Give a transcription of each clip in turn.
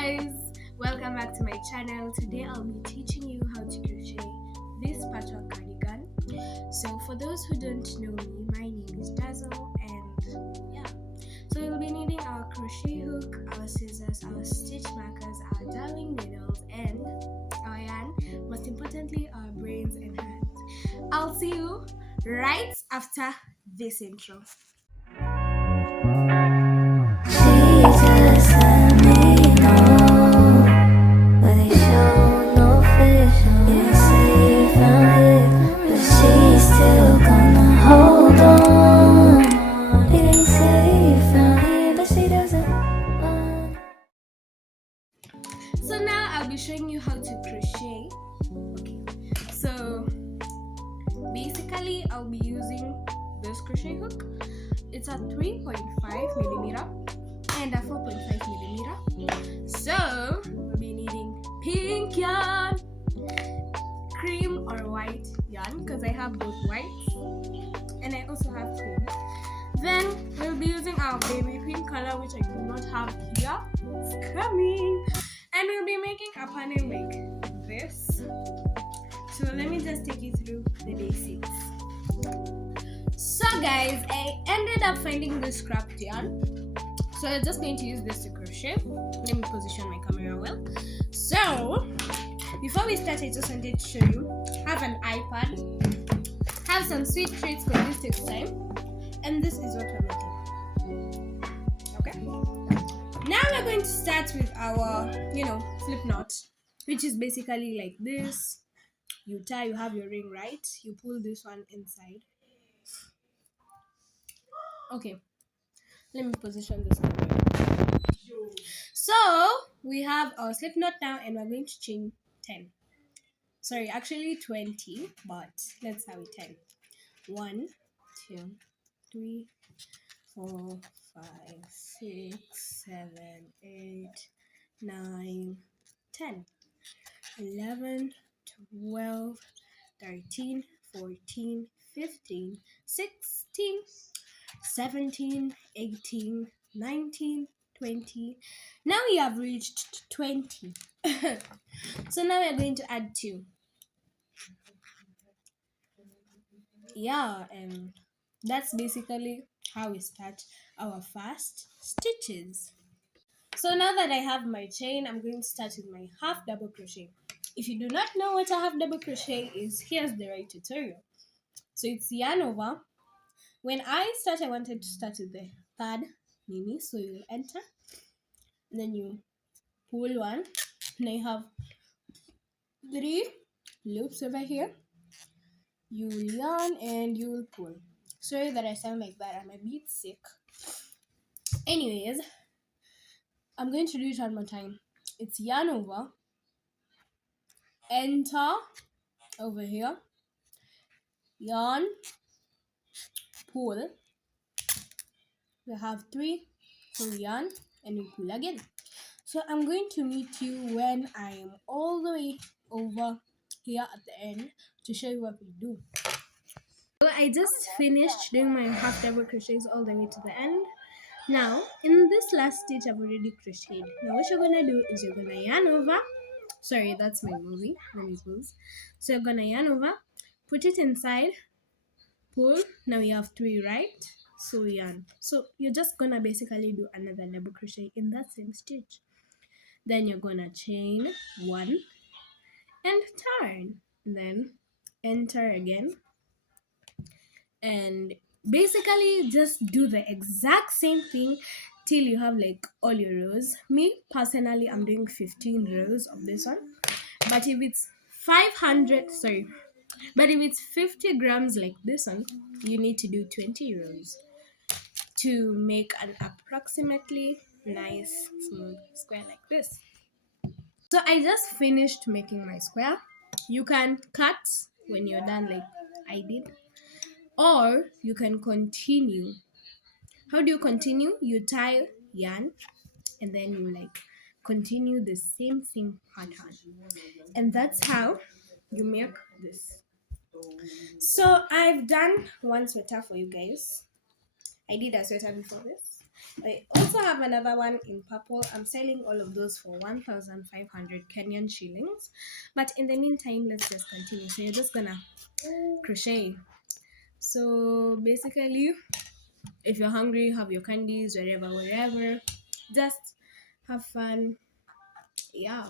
guys, welcome back to my channel. Today I'll be teaching you how to crochet this patchwork cardigan. So for those who don't know me, my name is Dazzle, and yeah, so we'll be needing our crochet hook, our scissors, our stitch markers, our darning needles, and our yarn, most importantly our brains and hands. I'll see you right after this intro. So now I'll be showing you how to crochet. Okay, so basically I'll be using this crochet hook. It's a 3.5 millimeter and a 4.5 millimeter. So we'll be needing pink yarn, cream or white yarn, because I have both whites and I also have cream. Then we'll be using our baby pink color, which I do not have here. It's coming. And we'll be making a panel like this. So let me just take you through the basics. So guys, I ended up finding this scrap yarn. So I'm just going to use this to crochet. Let me position my camera well. So before we start, I just wanted to show you. Have an iPad. Have some sweet treats because this takes time. And this is what we're making. Okay. Now we're going to start with our, slip knot, which is basically like this. You have your ring, right? You pull this one inside. Okay. Let me position this one. So we have our slip knot now, and we're going to chain 10. Sorry, actually 20, but let's have it 10. 1, 2, 3, 4, 5, 6, 7, 8, 9, 10, 11, 12, 13, 14, 15, 16, 17, 18, 19, 20. Now we have reached 20. So now we're going to add 2. Yeah, and that's basically how we start our first stitches. So now that I have my chain, I'm going to start with my half double crochet. If you do not know what a half double crochet is, here's the right tutorial. So it's yarn over. When I wanted to start with the third mini, so you enter, and then you pull one, and I have 3 loops over here. You will yarn and you will pull. Sorry that I sound like that, I'm a bit sick. Anyways, I'm going to do it one more time. It's yarn over, enter over here, yarn, pull. We have 3, so yarn and we pull again. So I'm going to meet you when I'm all the way over here at the end to show you what we do. So I just finished doing my half double crochets all the way to the end. Now in this last stitch I've already crocheted. Now what you're gonna do is you're gonna yarn over. Sorry, that's my movie. Let me pause. So you're gonna yarn over, put it inside, pull. Now you have 3, right? So yarn. So you're just gonna basically do another double crochet in that same stitch. Then you're gonna chain 1 and turn. Then enter again. And basically just do the exact same thing till you have like all your rows. Me personally, I'm doing 15 rows of this one. But if it's 50 grams like this one, you need to do 20 rows to make an approximately nice smooth square like this. So I just finished making my square. You can cut when you're done like I did, or you can continue. How do you continue? You tie yarn and then you continue the same pattern, and that's how you make this. So I've done one sweater for you guys. I did a sweater before this. I also have another one in purple. I'm selling all of those for 1,500 Kenyan shillings. But in the meantime, let's just continue. So you're just gonna crochet. So basically, if you're hungry, have your candies wherever. Just have fun. Yeah.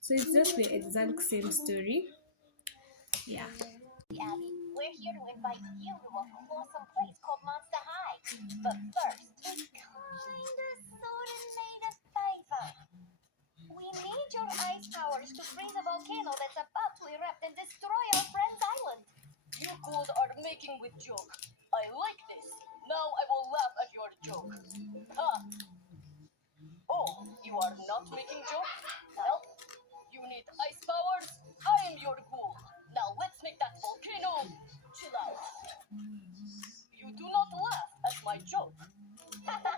So it's just the exact same story. Yeah. Abby, we're here to invite you to a awesome place called Monster High. But first, we kinda sorta made a favor. We need your ice powers to freeze a volcano that's about to erupt and destroy our friend's island. You ghouls are making with joke. I like this. Now I will laugh at your joke. Huh? Oh, you are not making joke? Nope. You need ice powers? I am your ghoul. Now let's make that volcano chill out. You do not laugh at my joke. Welcome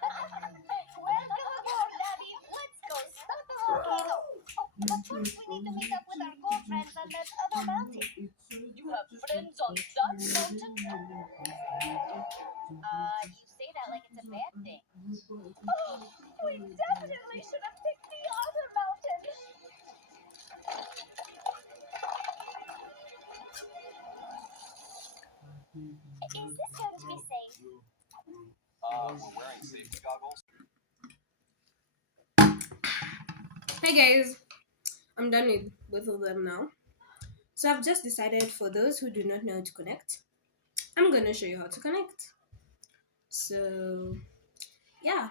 aboard, Abby. Let's go start the volcano. Oh, but first we need to meet up with our ghoul friends on that other mountain. You have friends on that mountain? You say that like it's a bad thing. Oh, we definitely should have picked the other mountain. Is this going to be safe? We're wearing safety goggles. Hey guys, I'm done with both of them now. So I've just decided, for those who do not know how to connect, I'm gonna show you how to connect. So yeah.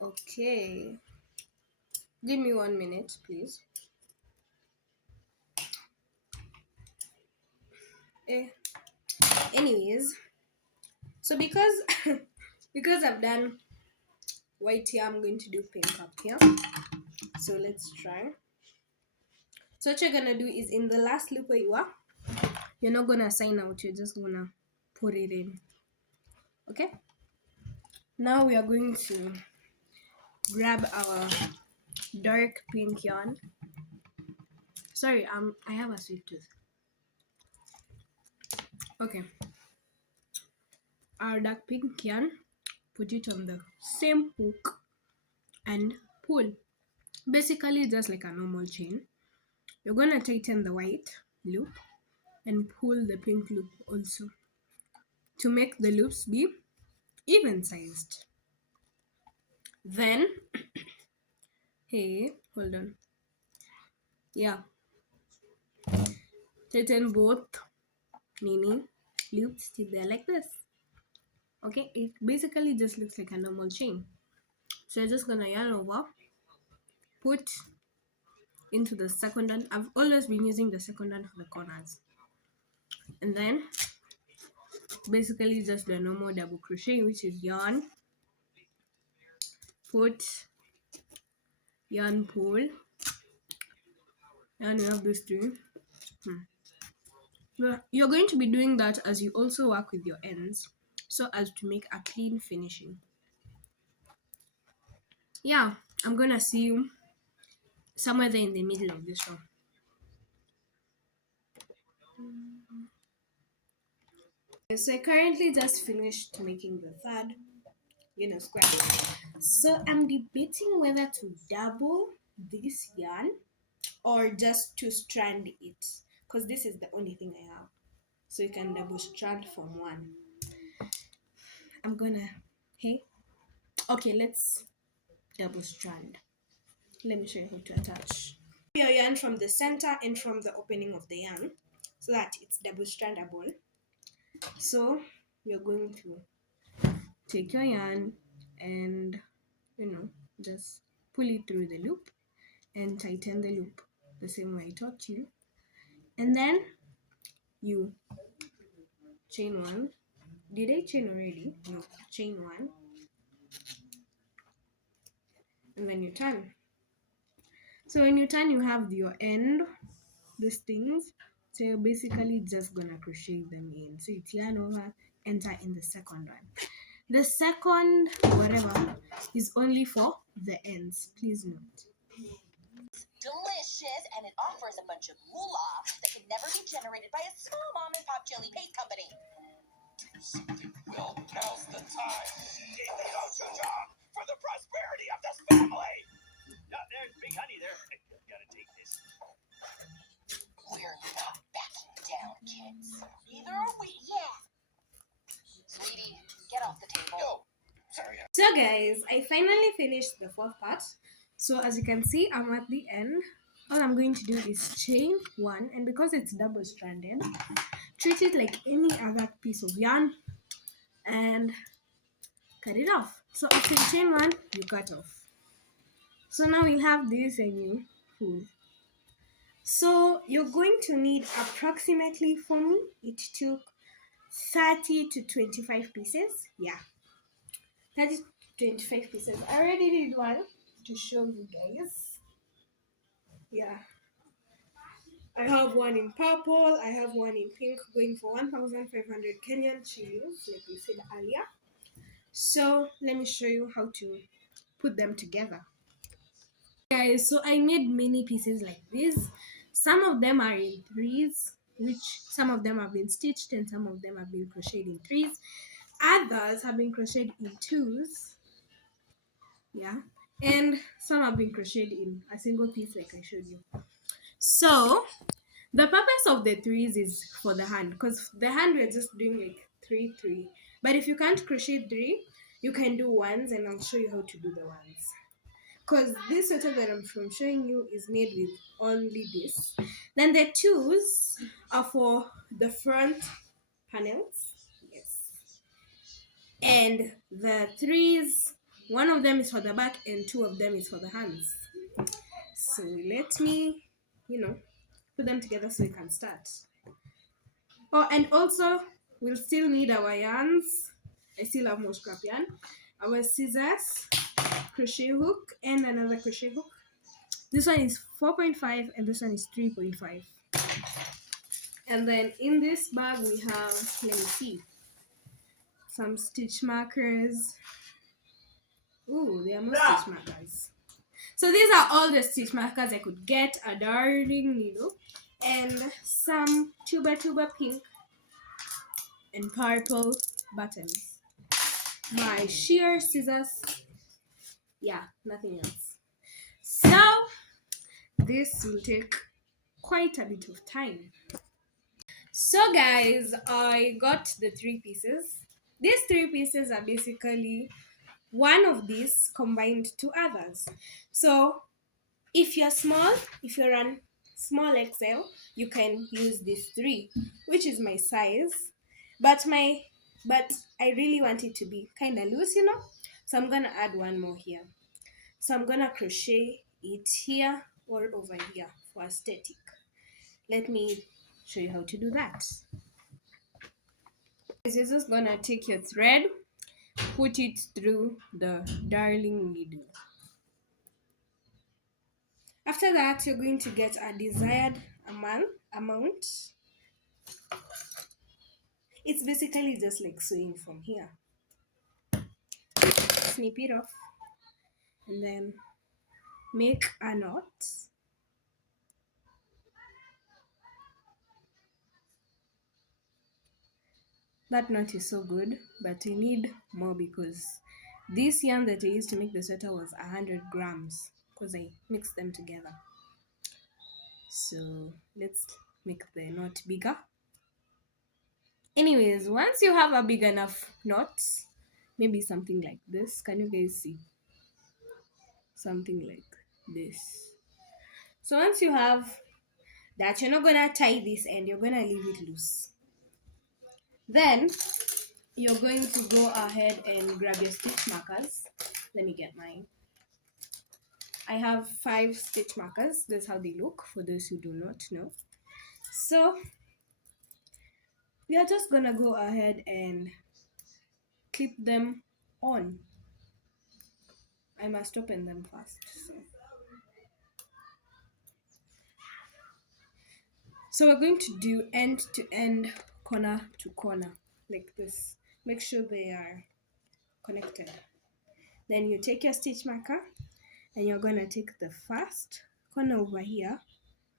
Okay. Give me 1 minute, please. Eh. Anyways, so because because I've done white here, I'm going to do pink up here. So let's try. So what you're gonna do is, in the last loop where you are, you're not gonna sign out, you're just gonna put it in. Okay? Now we are going to grab our dark pink yarn. Sorry, I have a sweet tooth. Okay. Our dark pink yarn, put it on the same hook and pull. Basically just like a normal chain. You're gonna tighten the white loop and pull the pink loop also to make the loops be even sized. Then hey, hold on. Yeah. Tighten both mini loops till they're like this. Okay, it basically just looks like a normal chain. So you're just gonna yarn over, put into the second one. I've always been using the second one for the corners. And then basically just the normal double crochet, which is yarn, put, yarn, pull, and you have these three. You're going to be doing that as you also work with your ends, so as to make a clean finishing. Yeah, I'm gonna see you somewhere there in the middle of this one. So I currently just finished making the third, square. So I'm debating whether to double this yarn or just to strand it, because this is the only thing I have. So you can double strand from one. I'm gonna, hey, okay, let's double strand. Let me show you how to attach your yarn from the center and from the opening of the yarn so that it's double strandable. So you're going to take your yarn and just pull it through the loop and tighten the loop the same way I taught you, and then you chain one. Did I chain already? No, chain one, and then you turn. So when you turn, you have your end, these things. So you're basically just gonna crochet them in. So you yarn over, enter in the second one. The second whatever is only for the ends. Please note. Delicious, and it offers a bunch of moolah that can never be generated by a small mom and pop jelly paste company. Well, now's the time. For the prosperity of this family. Yeah, there's Big Honey there. Gotta take this. We're not backing down, kids. Neither are we. Yeah. Sweetie, get off the table. Yo, sorry. So guys, I finally finished the fourth part. So as you can see, I'm at the end. All I'm going to do is chain one, and because it's double stranded, treat it like any other piece of yarn and cut it off. So after you chain one, you cut off. So now we'll have this and you pull. So you're going to need approximately, for me, it took 30 to 25 pieces. Yeah, 30 to 25 pieces. I already did one to show you guys. Yeah, I have one in purple, I have one in pink, going for 1,500 Kenyan shillings, like we said earlier. So let me show you how to put them together. Guys, so I made many pieces like this. Some of them are in threes, which some of them have been stitched and some of them have been crocheted in threes. Others have been crocheted in twos. Yeah. And some have been crocheted in a single piece like I showed you. So the purpose of the threes is for the hand, because the hand we're just doing like 3 3. But if you can't crochet 3, you can do ones, and I'll show you how to do the ones. Because this sweater that I'm showing you is made with only this. Then the twos are for the front panels. Yes. And the threes, one of them is for the back and 2 of them is for the hands. So let me, put them together so we can start. Oh, and also we'll still need our yarns. I still have more scrap yarn. Our scissors, crochet hook, and another crochet hook. This one is 4.5 and this one is 3.5. And then in this bag we have, let me see, some stitch markers. Ooh, there are more stitch markers. So these are all the stitch markers I could get, a darning needle, and some tuba pink and purple buttons. My shear, scissors, yeah, nothing else. So this will take quite a bit of time. So guys, I got the 3 pieces. These 3 pieces are basically one of these combined to others. So if you're small, if you're on small XL, you can use these 3, which is my size. But I really want it to be kind of loose, So I'm gonna add one more here. So I'm gonna crochet it here or over here for aesthetic. Let me show you how to do that. You're just gonna take your thread, put it through the darning needle. After that, you're going to get a desired amount. It's basically just like sewing from here. Snip it off and then make a knot. That knot is so good, but we need more because this yarn that I used to make the sweater was 100 grams because I mixed them together. So let's make the knot bigger. Anyways, once you have a big enough knot, maybe something like this. Can you guys see? Something like this. So once you have that, you're not gonna tie this end, you're gonna leave it loose. Then you're going to go ahead and grab your stitch markers. Let me get mine. I have 5 stitch markers. That's how they look for those who do not know. So we are just gonna go ahead and clip them on. I must open them first. So we're going to do end to end, corner to corner, like this. Make sure they are connected. Then you take your stitch marker and you're gonna take the first corner over here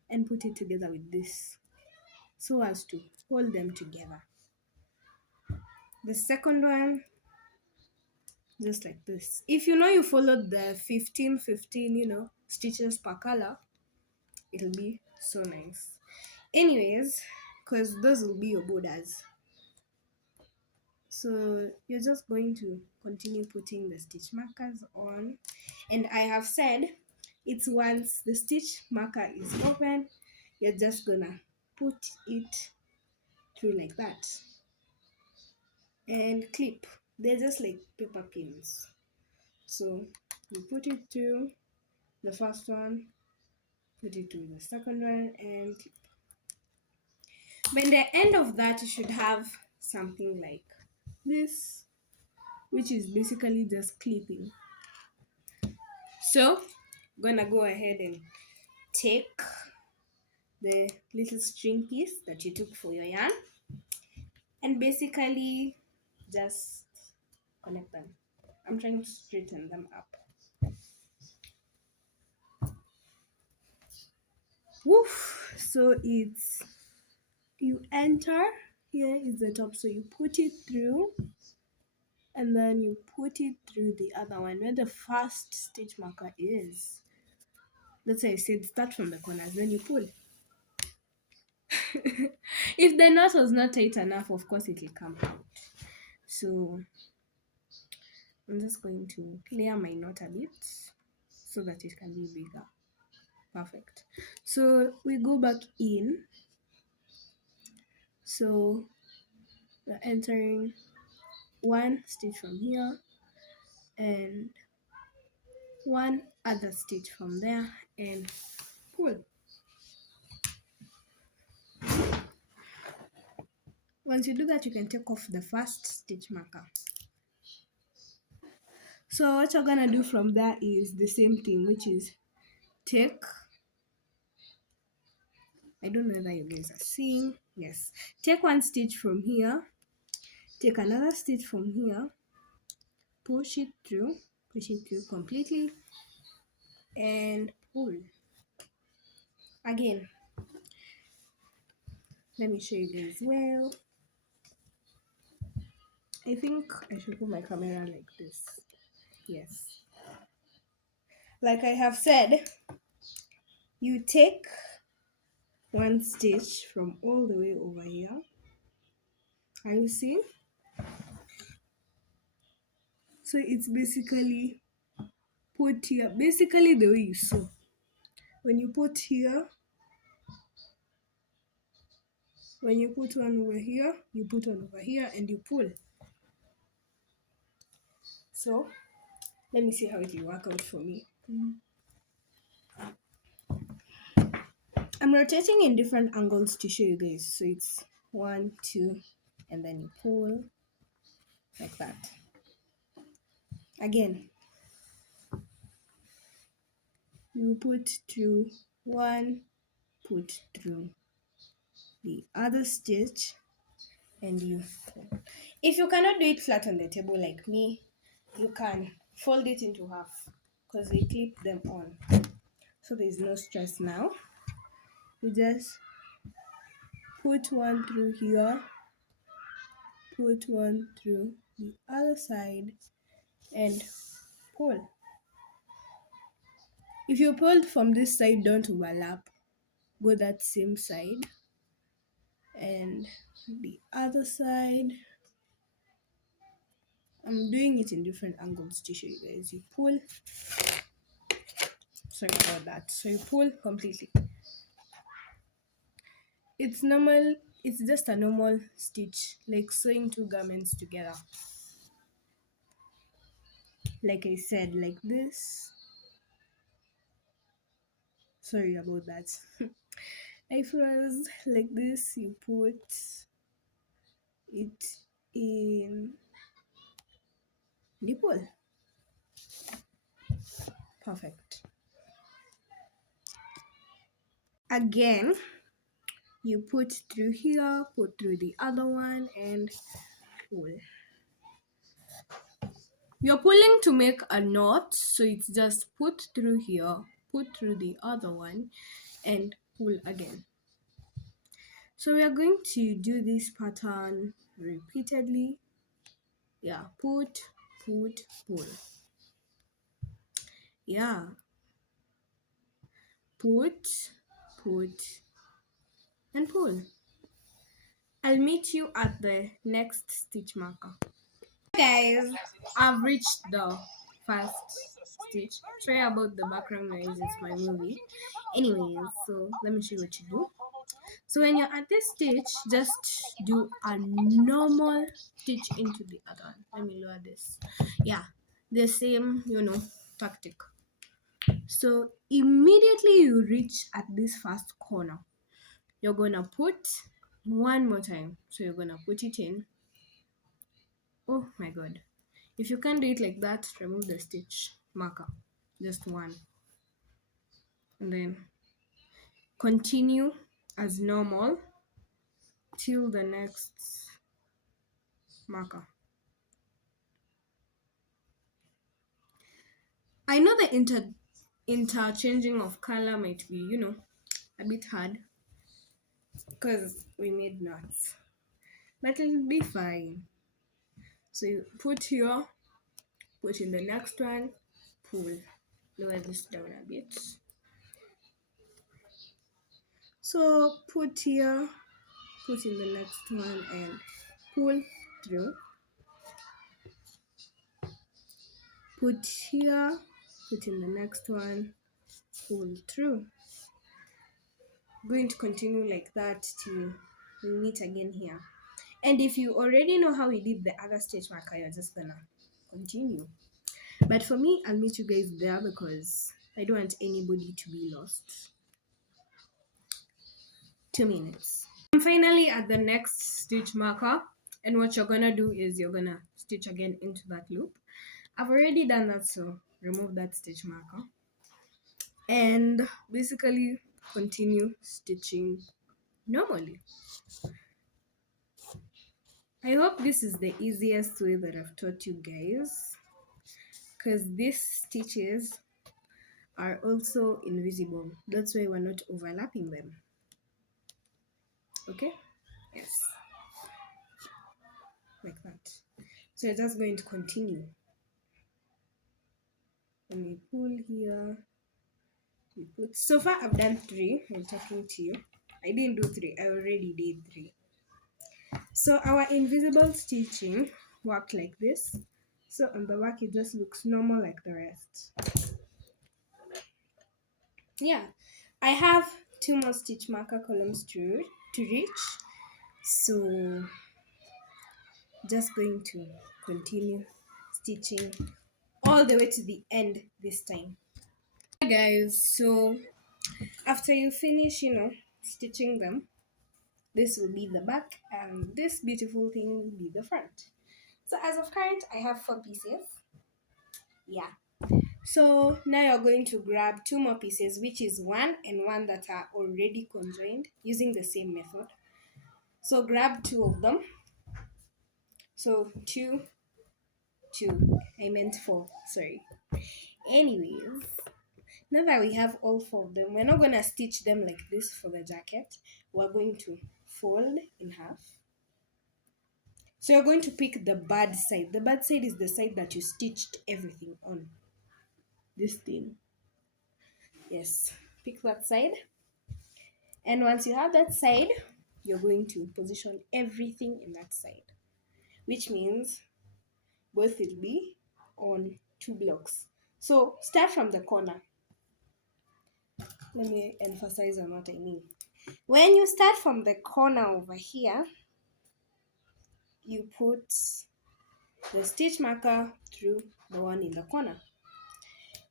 and put it together with this so as to hold them together. the second one just like this. If you know you followed the 15 stitches per color, it'll be so nice. Anyways, because those will be your borders, so you're just going to continue putting the stitch markers on, and I have said it's once the stitch marker is open, you're just gonna put it through like that and clip. They're just like paper pins. So you put it through the first one, put it through the second one, and clip. By the end of that, you should have something like this, which is basically just clipping. So I'm gonna go ahead and take the little string piece that you took for your yarn and basically just connect them. I'm trying to straighten them up. Woof! So it's, you enter, here is the top, so you put it through and then you put it through the other one where the first stitch marker is. That's why I said start from the corners, then you pull. If the knot was not tight enough, of course it will come out. So I'm just going to clear my knot a bit so that it can be bigger. Perfect. So we go back in. So we're entering one stitch from here and one other stitch from there and pull. Once you do that, you can take off the first stitch marker. So what you're gonna do from there is the same thing, which is take, I don't know whether you guys are seeing, yes, take one stitch from here, take another stitch from here, push it through completely and pull. Again, let me show you guys well. I think I should put my camera like this. Yes. Like I have said, you take one stitch from all the way over here. Are you seeing? So it's basically put here, basically the way you sew. When you put here, when you put one over here, you put one over here and you pull. So let me see how it will work out for me. I'm rotating in different angles to show you guys. So it's 1, 2, and then you pull like that. Again, you put through one, put through the other stitch, and you pull. If you cannot do it flat on the table like me, you can fold it into half because they clip them on. So there's no stress now. You just put one through here, put one through the other side, and pull. If you pulled from this side, don't overlap. Go that same side and the other side. I'm doing it in different angles to show you guys. You pull. Sorry about that. So you pull completely. It's normal. It's just a normal stitch, like sewing two garments together. Like I said, like this. Sorry about that. I froze. Like this, you put it in the pull. Perfect. Again, you put through here, put through the other one, and pull. You're pulling to make a knot, so it's just put through here, put through the other one, and pull again. So we are going to do this pattern repeatedly Yeah, put, pull. Yeah, put, and pull. I'll meet you at the next stitch marker. Guys, I've reached the first stitch. Sorry about the background noise, it's my movie. Anyways, so let me show you what you do. So when you're at this stitch, just do a normal stitch into the other one. Let me lower this. Yeah, the same, tactic. So immediately you reach at this first corner, you're gonna put one more time. So you're gonna put it in. Oh my god. If you can't do it like that, remove the stitch marker. Just one. And then continue as normal till the next marker. I know the interchanging of color might be, a bit hard because we made knots, but it'll be fine. So you put here, put in the next one, pull. Lower this down a bit. So put here, put in the next one, and pull through. Put here, put in the next one, pull through. Going to continue like that till we meet again here. And if you already know how we did the other stitch marker, you're just gonna continue. But for me, I'll meet you guys there because I don't want anybody to be lost. 2 minutes. I'm finally at the next stitch marker, and what you're gonna do is you're gonna stitch again into that loop. I've already done that, so remove that stitch marker and basically continue stitching normally. I hope this is the easiest way that I've taught you guys, because these stitches are also invisible. That's why we're not overlapping them. Okay? Yes. Like that. So you're just going to continue. When we pull here, we put. So far I've done 3 while talking to you. I didn't do 3, I already did 3. So our invisible stitching worked like this. So on the back it just looks normal like the rest. Yeah, I have 2 more stitch marker columns to reach. So just going to continue stitching all the way to the end this time. Hi guys, so after you finish, stitching them, this will be the back and this beautiful thing will be the front. So as of current, I have 4 pieces. Yeah. So now you're going to grab 2 more pieces, which is 1 and 1 that are already conjoined using the same method. So grab 2 of them. So 2, 2. I meant 4. Sorry. Anyways, now that we have all 4 of them, we're not going to stitch them like this for the jacket. We're going to fold in half. So you're going to pick the bad side. The bad side is the side that you stitched everything on. This thing. Yes. Pick that side. And once you have that side, you're going to position everything in that side. Which means both will be on 2 blocks. So start from the corner. Let me emphasize on what I mean. When you start from the corner over here, you put the stitch marker through the one in the corner.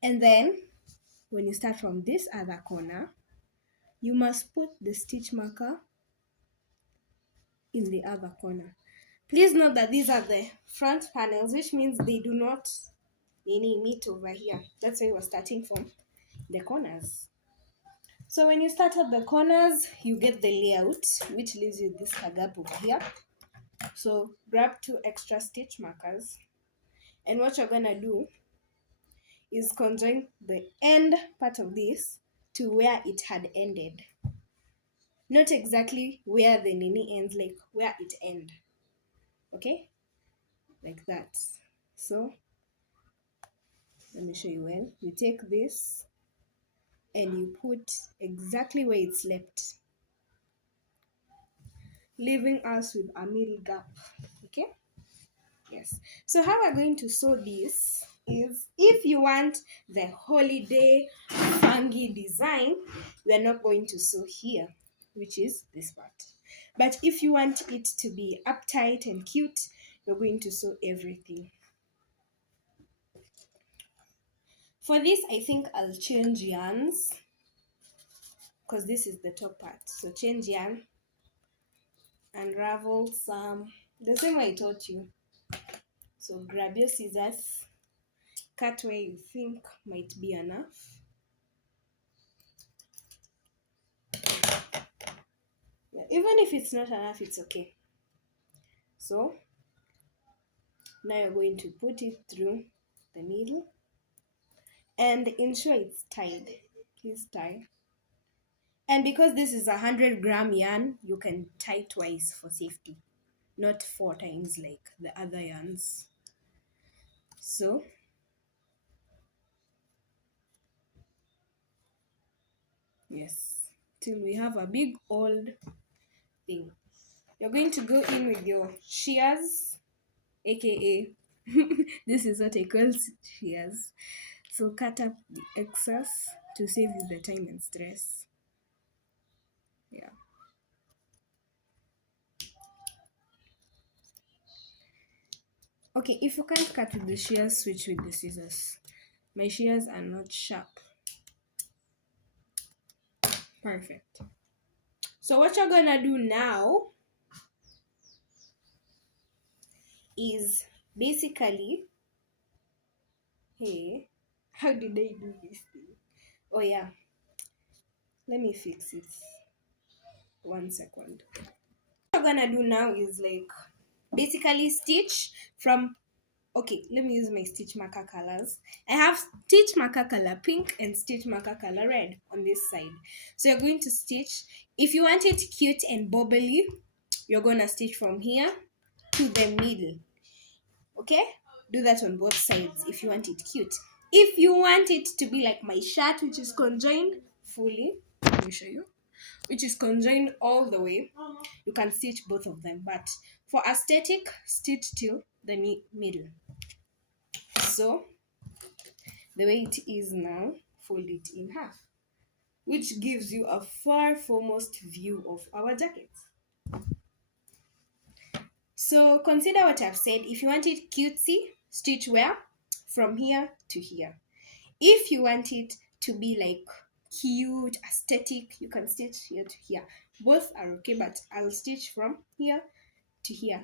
And then when you start from this other corner, you must put the stitch marker in the other corner. Please note that these are the front panels, which means they do not meet over here. That's why we're starting from the corners. So when you start at the corners, you get the layout, which leaves you this gap over here. So grab 2 extra stitch markers, and what you're gonna do is conjoin the end part of this to where it had ended. Not exactly where the nini ends, like where it ends. Okay? like that. So let me show you well. You take this and you put exactly where it's left, leaving us with a middle gap. Okay. Yes. So how we're going to sew this is, if you want the holiday funky design, we are not going to sew here, which is this part. But if you want it to be uptight and cute, you're going to sew everything. For this, I think I'll change yarns because this is the top part. So change yarn, unravel some, the same way I taught you. So grab your scissors, cut where you think might be enough. Yeah, even if it's not enough, it's okay. So now you're going to put it through the needle and ensure it's tied. Please tie. And because this is 100-gram yarn, you can tie twice for safety, not 4 times like the other yarns. So yes, till we have a big old thing. You're going to go in with your shears, aka this is what I call shears. So cut up the excess to save you the time and stress. Yeah. Okay, if you can't cut with the shears, switch with the scissors. My shears are not sharp. Perfect. So what you're gonna do now is basically, hey, how did I do this thing? Oh yeah, let me fix it. 1 second. What you're gonna do now is like basically stitch from, okay, let me use my stitch marker colors. I have stitch marker color pink and stitch marker color red on this side. So you're going to stitch, if you want it cute and bubbly, you're gonna stitch from here to the middle. Okay, do that on both sides if you want it cute. If you want it to be like my shirt, which is conjoined fully, let me show you, which is conjoined all the way, you can stitch both of them, but for aesthetic, stitch till the middle. So the way it is now, fold it in half, which gives you a far foremost view of our jacket. So consider what I've said. If you want it cutesy, stitch where? From here to here. If you want it to be like cute, aesthetic, you can stitch here to here. Both are okay, but I'll stitch from here to here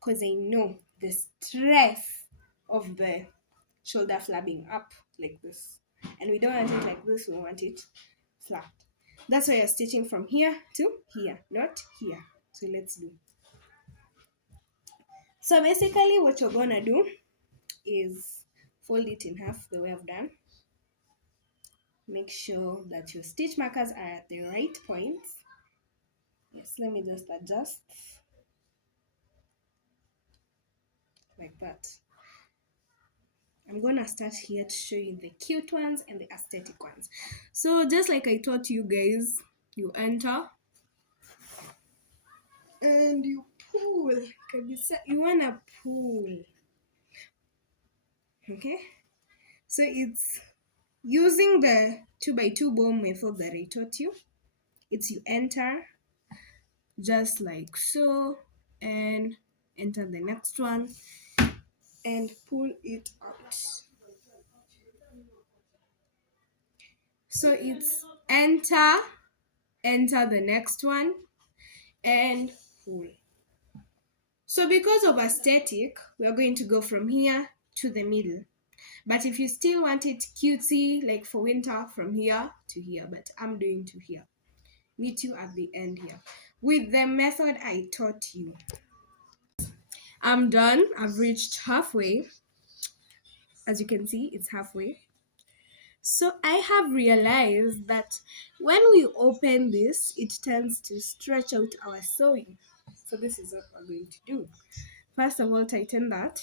because I know the stress of the shoulder flabbing up like this. And we don't want it like this, we want it flat. That's why you're stitching from here to here, not here. So let's do. So basically what you're gonna do is fold it in half the way I've done. Make sure that your stitch markers are at the right points. Yes, let me just adjust like that. I'm gonna start here to show you the cute ones and the aesthetic ones. So just like I taught you guys, you enter and you pull. You wanna pull. Okay? So it's using the 2x2 bow method that I taught you. It's you enter just like so and enter the next one and pull it out. So it's enter the next one and pull. So because of aesthetic, we're going to go from here to the middle. But if you still want it cutesy, like for winter, from here to here, but I'm doing to here. Meet you at the end here with the method I taught you. I'm done. I've reached halfway. As you can see, it's halfway. So I have realized that when we open this, it tends to stretch out our sewing. So this is what we're going to do. First of all, tighten that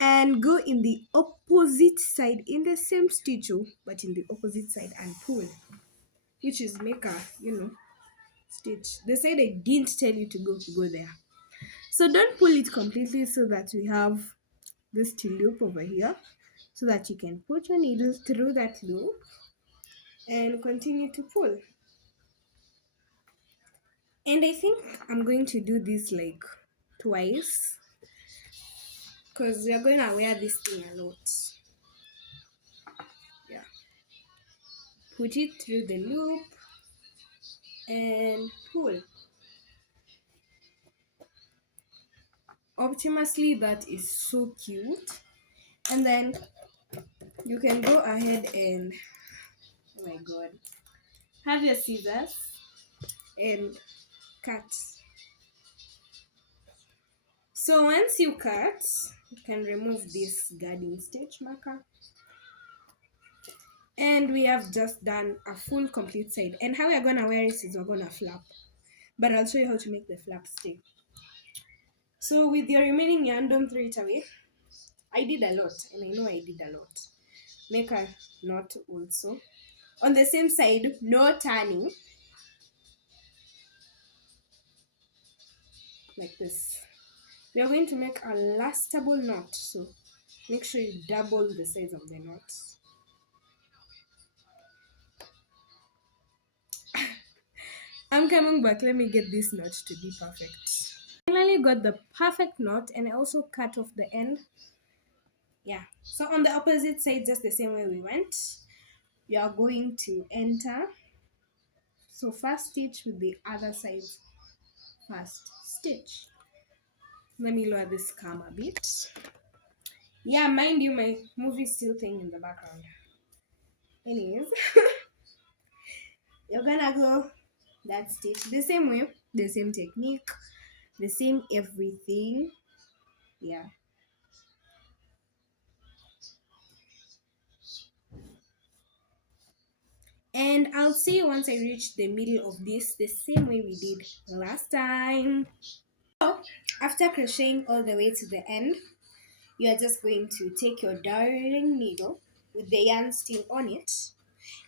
and go in the opposite side in the same stitch, but in the opposite side, and pull, which is make a stitch. They said they didn't tell you to go there, so don't pull it completely, so that we have this loop over here, so that you can put your needle through that loop and continue to pull. And I think I'm going to do this like twice, because we are going to wear this thing a lot. Yeah, put it through the loop and pull. Optimusly, that is so cute. And then you can go ahead and, oh my god, have your scissors and cut. So once you cut, you can remove this guarding stitch marker. And we have just done a full complete side. And how we're gonna wear it is we're gonna flap. But I'll show you how to make the flap stay. So with your remaining yarn, don't throw it away. I did a lot, and I know I did a lot. Make a knot also. On the same side, no turning. Like this. We are going to make a lastable knot, so make sure you double the size of the knot. I'm coming back. Let me get this knot to be perfect. Finally got the perfect knot, and I also cut off the end. Yeah, so on the opposite side, just the same way we went, you are going to enter. So first stitch with the other side, first stitch. Let me lower this cam a bit. Yeah, mind you, my movie is still playing in the background. Anyways, you're gonna go that stitch the same way, the same technique, the same everything. Yeah. And I'll see you once I reach the middle of this, the same way we did last time. So after crocheting all the way to the end, you are just going to take your darling needle with the yarn still on it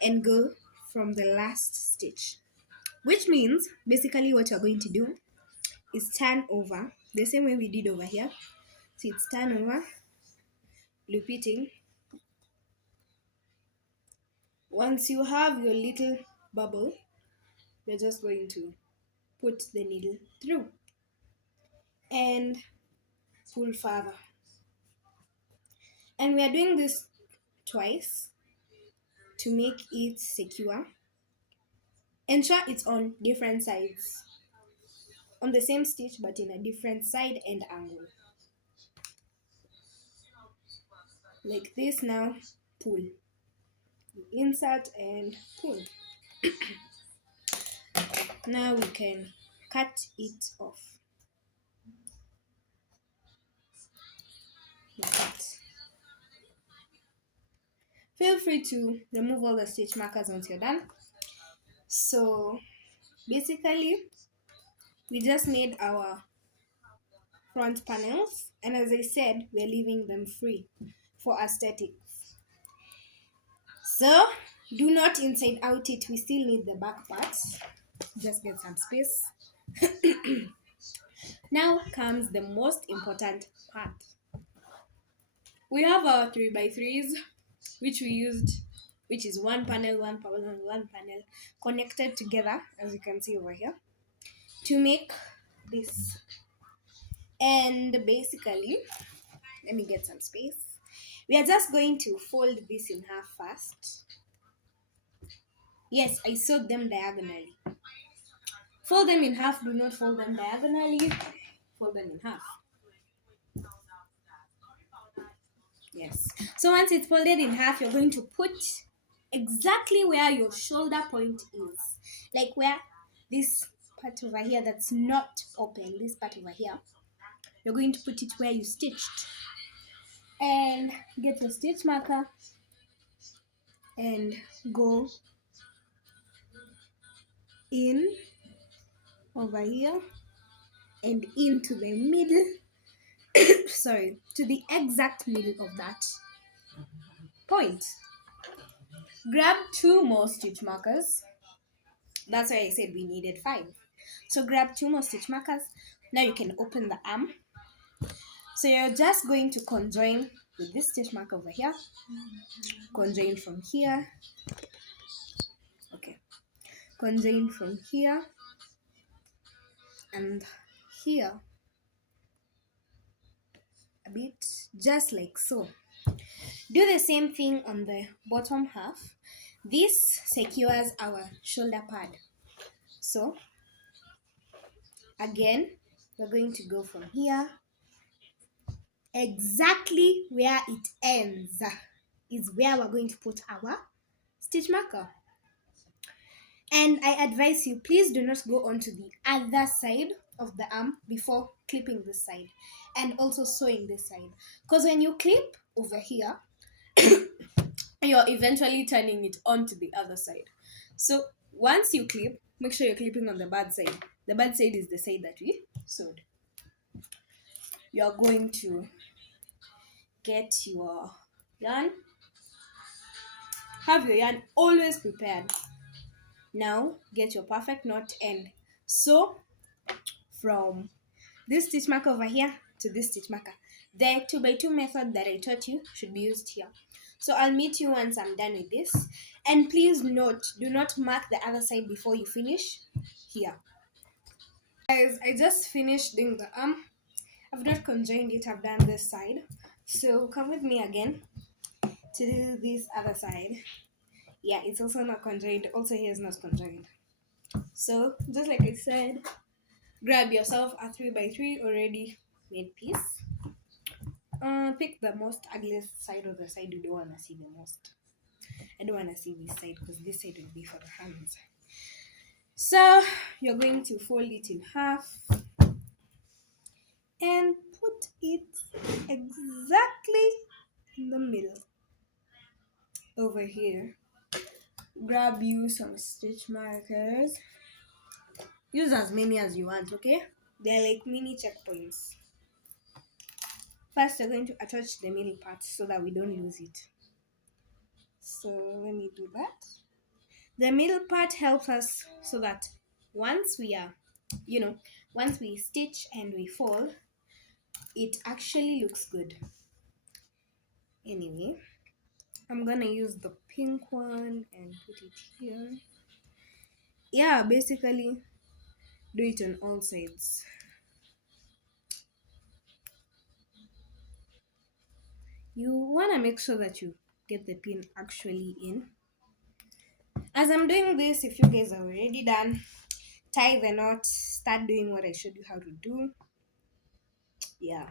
and go from the last stitch, which means basically what you're going to do is turn over the same way we did over here. So it's turn over, repeating. Once you have your little bubble, you're just going to put the needle through and pull further. And we are doing this twice to make it secure. Ensure it's on different sides, on the same stitch but in a different side and angle. Like this. Now pull, insert and pull. Now we can cut it off like that. Feel free to remove all the stitch markers once you're done. So basically we just made our front panels, and as I said, we're leaving them free for aesthetics. So do not inside out it, we still need the back parts. Just get some space. Now comes the most important part. We have our 3x3s, which we used, which is one panel connected together, as you can see over here, to make this. And basically, let me get some space. We are just going to fold this in half first. Yes, I sewed them diagonally. Fold them in half, do not fold them diagonally. Fold them in half. Yes. So once it's folded in half, you're going to put exactly where your shoulder point is. Like where this part over here that's not open, this part over here, you're going to put it where you stitched. And get your stitch marker and go in over here and into the middle, sorry, to the exact middle of that point. Grab two more stitch markers. That's why I said we needed 5. So grab two more stitch markers. Now you can open the arm. So you're just going to conjoin with this stitch mark over here. Conjoin from here. Okay. Conjoin from here and here a bit, just like so. Do the same thing on the bottom half. This secures our shoulder pad. So again, we're going to go from here. Exactly where it ends is where we're going to put our stitch marker. And I advise you, please do not go onto the other side of the arm before clipping this side and also sewing this side. Because when you clip over here, you're eventually turning it onto the other side. So once you clip, make sure you're clipping on the bad side. The bad side is the side that we sewed. You're going to get your yarn. Have your yarn always prepared. Now get your perfect knot and sew from this stitch marker over here to this stitch marker. The 2x2 method that I taught you should be used here. So I'll meet you once I'm done with this. And please note, do not mark the other side before you finish here. Guys, I just finished doing the arm. I've not conjoined it, I've done this side. So come with me again to do this other side. Yeah, it's also not conjoined. Also here is not conjoined. So just like I said, grab yourself a 3x3 already made piece. Pick the most ugliest side of the side you don't want to see the most. I don't want to see this side because this side will be for the hands. So you're going to fold it in half and put it exactly in the middle over here. Grab you some stitch markers. Use as many as you want, okay? They're like mini checkpoints. First, we're going to attach the middle part so that we don't lose it. So let me do that. The middle part helps us so that once we are, once we stitch and we fold, it actually looks good. Anyway, I'm gonna use the pink one and put it here. Yeah, basically do it on all sides. You wanna make sure that you get the pin actually in. As I'm doing this, if you guys are already done, tie the knot, start doing what I showed you how to do. Yeah.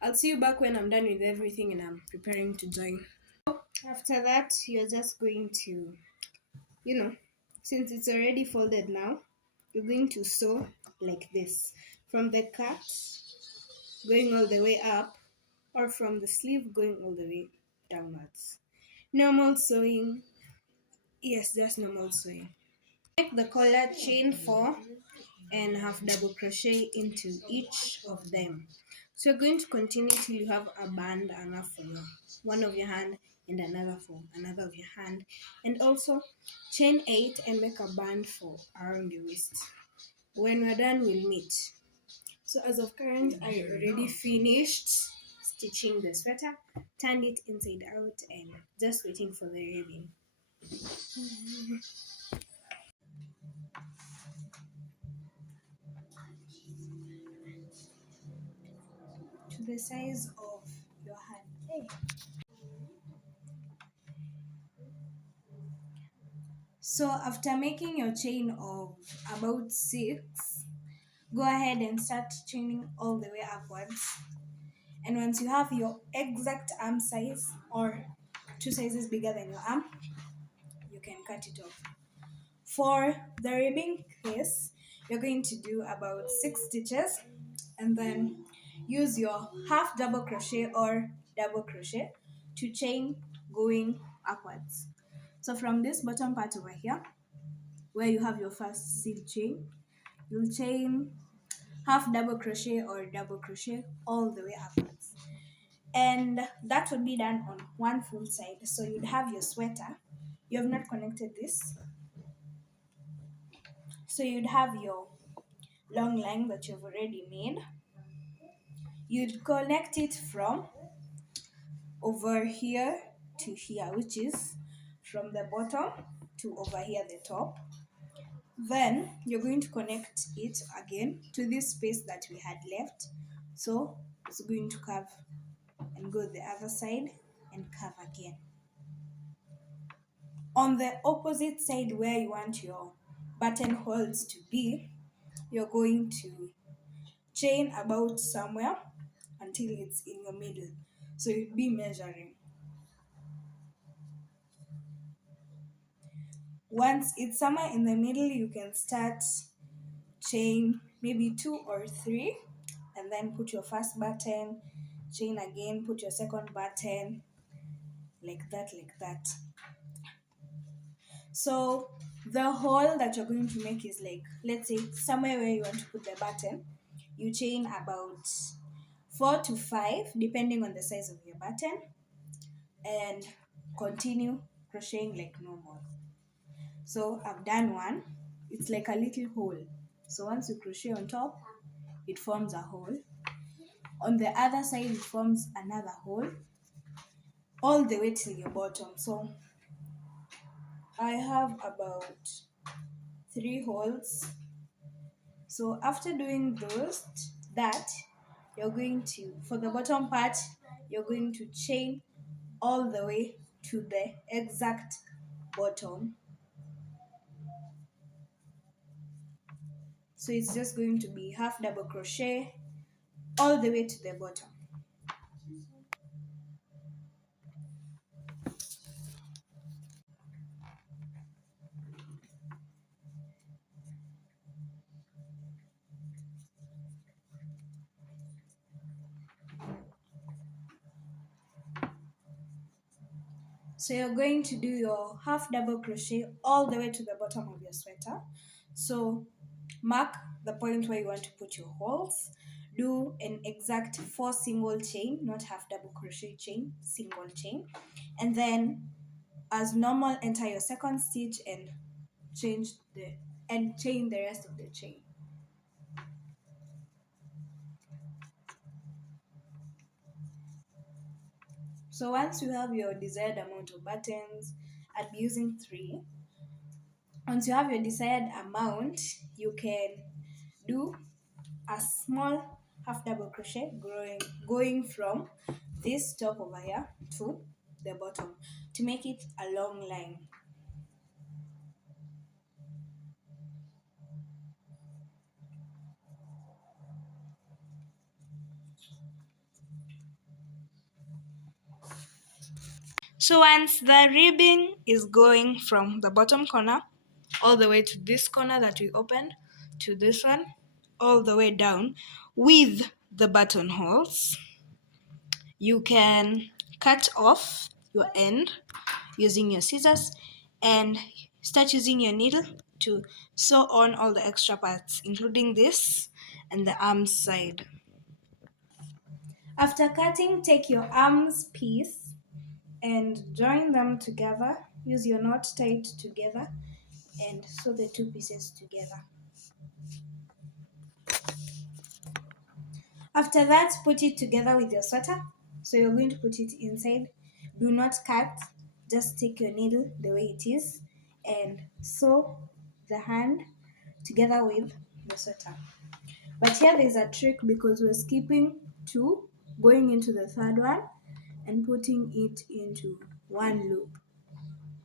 I'll see you back when I'm done with everything and I'm preparing to join. After that, you're just going to, since it's already folded now, you're going to sew like this. From the cut, going all the way up, or from the sleeve, going all the way downwards. Normal sewing. Yes, just normal sewing. Make the collar chain 4 and half double crochet into each of them. So you're going to continue till you have a band enough for one of your hand and another for another of your hand, and also chain 8 and make a band for around your waist. When we're done, we'll meet. So as of current, I already finished stitching the sweater, turned it inside out, and just waiting for the ribbon. To the size of your hand. Hey. So after making your chain of about 6, go ahead and start chaining all the way upwards. And once you have your exact arm size or 2 sizes bigger than your arm, you can cut it off. For the ribbing case, you're going to do about 6 stitches and then use your half double crochet or double crochet to chain going upwards. So from this bottom part over here, where you have your first seed chain, you'll chain half double crochet or double crochet all the way upwards. And that would be done on one full side. So you'd have your sweater. You have not connected this. So you'd have your long line that you've already made. You'd connect it from over here to here, which is from the bottom to over here, the top. Then you're going to connect it again to this space that we had left. So it's going to curve and go the other side and curve again. On the opposite side where you want your buttonholes to be, you're going to chain about somewhere until it's in your middle. So you'd be measuring. Once it's somewhere in the middle, you can start chain maybe 2 or 3, and then put your first button, chain again, put your second button, like that, like that. So the hole that you're going to make is like, let's say somewhere where you want to put the button, you chain about 4 to 5 depending on the size of your button, and continue crocheting like normal. So I've done one. It's like a little hole. So once you crochet on top, it forms a hole. On the other side, it forms another hole all the way till your bottom. So I have about 3 holes. So after doing that, you're going to, for the bottom part, you're going to chain all the way to the exact bottom. So it's just going to be half double crochet all the way to the bottom. So you're going to do your half double crochet all the way to the bottom of your sweater. So mark the point where you want to put your holes. Do an exact 4 single chain, not half double crochet chain, single chain. And then as normal, enter your second stitch and chain the rest of the chain. So once you have your desired amount of buttons, I'd be using 3. Once you have your desired amount, you can do a small half double crochet going from this top over here to the bottom to make it a long line. So once the ribbon is going from the bottom corner all the way to this corner that we opened, to this one, all the way down with the buttonholes, you can cut off your end using your scissors and start using your needle to sew on all the extra parts, including this and the arms side. After cutting, take your arms piece and join them together. Use your knot tied together and sew the 2 pieces together. After that, put it together with your sweater. So you're going to put it inside. Do not cut, just take your needle the way it is and sew the hand together with the sweater. But here there's a trick because we're skipping 2, going into the third one and putting it into one loop.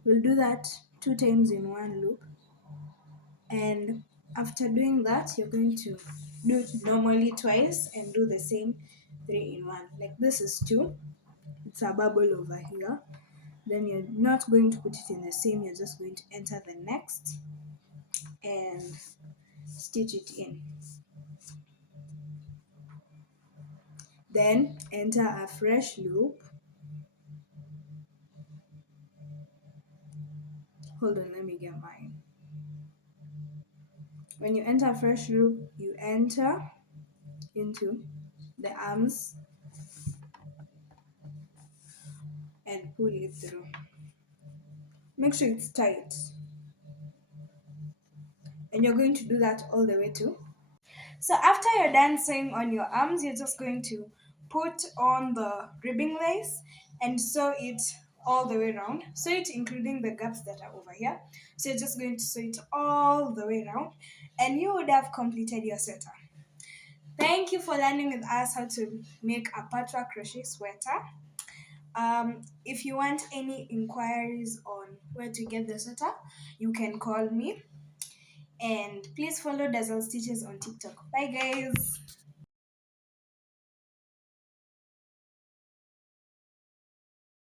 We'll do that 2 times in one loop. And after doing that, you're going to do it normally twice and do the same 3 in 1. Like this is 2, it's a bubble over here. Then you're not going to put it in the same, you're just going to enter the next and stitch it in. Then enter a fresh loop. Hold on, let me get mine. When you enter a fresh loop, you enter into the arms and pull it through. Make sure it's tight. And you're going to do that all the way too. So after you're done sewing on your arms, you're just going to put on the ribbing lace and sew it all the way around. Sew it including the gaps that are over here. So you're just going to sew it all the way around and you would have completed your sweater. Thank you for learning with us how to make a patchwork crochet sweater. If you want any inquiries on where to get the sweater, you can call me. And please follow Dazzle Stitches on TikTok. Bye, guys.